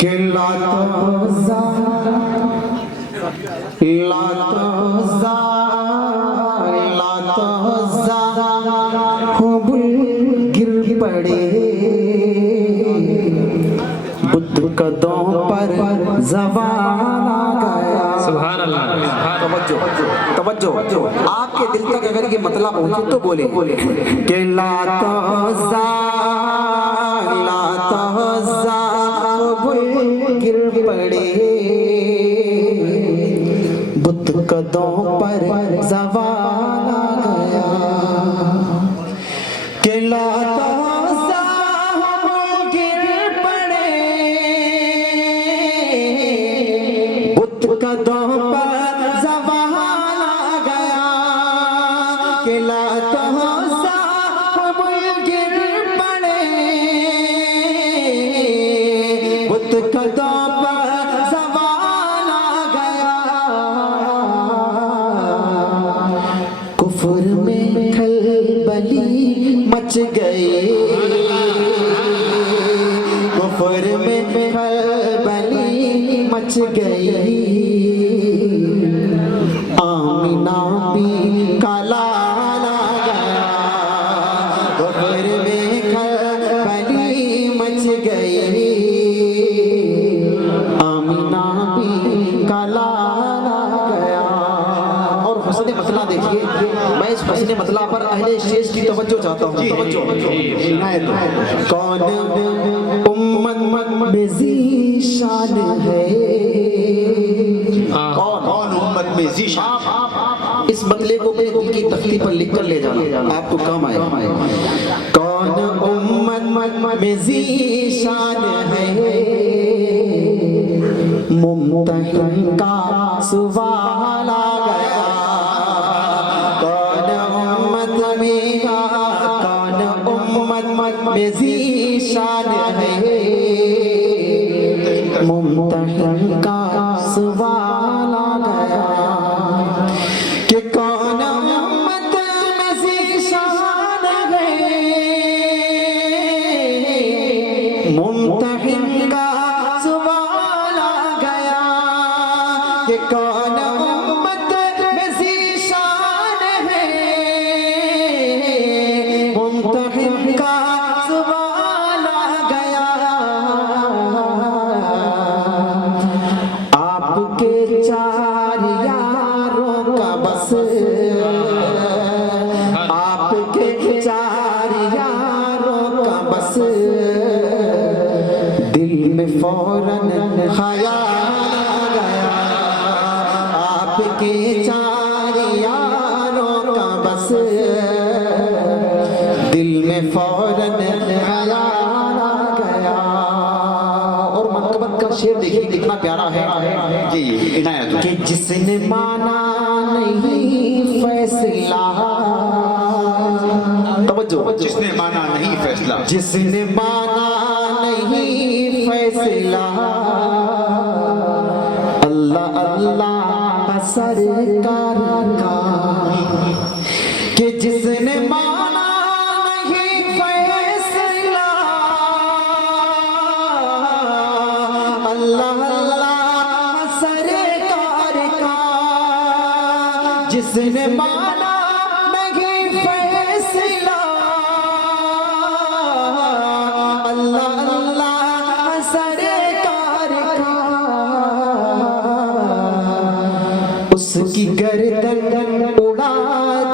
कि गिर पड़े बुद्ध कदों पर ज़बान आ गया। सुभान अल्लाह। तवज्जो तवज्जो, आपके दिल तक अगर ये मतलब पहुंचे तो बोले कि गिर पड़े बुद्ध कदों पर ज़बान आ गया। कि गिर पड़े बुद्ध कदों पर ज़बान आ गया। कि गिर पड़े बुद्ध कदों पर ज़बान आ गया। कुफ्र में खलबली मच गई, कुफ्र में खलबली मच गई। आमिना भी काला ला गया। कुफ्र में खलबली मच गई, आमिना भी काला ला गया। और हुस्न मसला देखिए, मैं इस हुस्न मसला पर अहले शेष की तवज्जो चाहता हूँ। तवज्जो कौन उम्मत में ज़ीशान है, कौन उम्मत में ज़ीशान। इस बदले को अपने दिल की तख्ती पर लिख कर ले जाना, आपको काम आएगा। कौन उम्मत में ज़ीशान है, मुम्तहिन का सवाल आ गया। कौन उम्मत में ज़ीशान है, मुम्तहिन का सवाल आ गया। कि कौन उम्मत में ज़ीशान है, मुम्तहिन का सवाल आ गया। कि कौन उम्मत में ज़ीशान है, मुम्तहिन का सवाल आ गया। आपके चार यारों का बस, आपके चार यारों का बस दिल में फौरन ख्याल आ गया। आपके चार यारों का बस दिल में फौरन ख्याल आ गया। और मनकबत का शेर देखिए कितना प्यारा है जी इनायत कि जिसने माना नहीं फैसला, तवज्जो, जिसने माना नहीं फैसला, जिसने माना नहीं फैसला, अल्लाह अल्लाह सरकार का। कि जिसने माना नहीं फैसला, अल्लाह अल्लाह सरकार का। जिसने माना नहीं फैसला, अल्लाह अल्लाह सरकार का। उसकी गर्दन उड़ा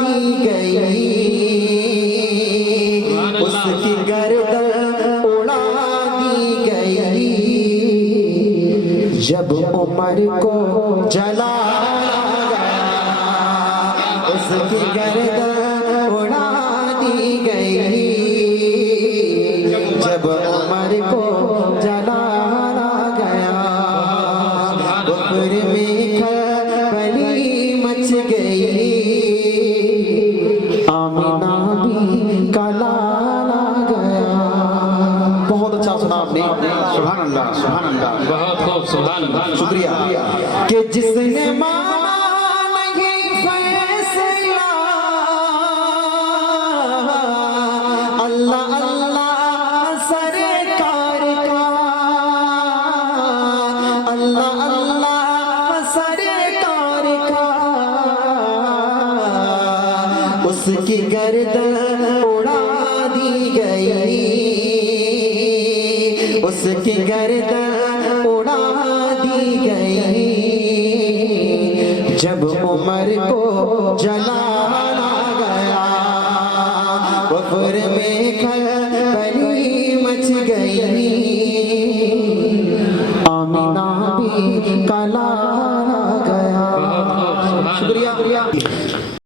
दी गई, उसकी गर्दन उड़ा दी गई। जब उमर को जलाया गया, उसकी गर्दन उड़ा दी गई। जब उमर को जलाया गया, कुफ्र में खलबली मच गई। आमिना भी काला ला गया। बहुत अच्छा सुना आपने, सुभान अल्लाह सुभान अल्लाह। बहुत खूब, सुभान अल्लाह। शुक्रिया। कि जिसने माना नहीं फैसला, अल्लाह अल्लाह सरकार का। उसकी गर्दन उड़ा दी गई, उसकी गर्दन उड़ा दी गई। जब उमर को जलाना गया, कब्र में खलबली मच गई। आमीना भी कला गया। शुक्रिया।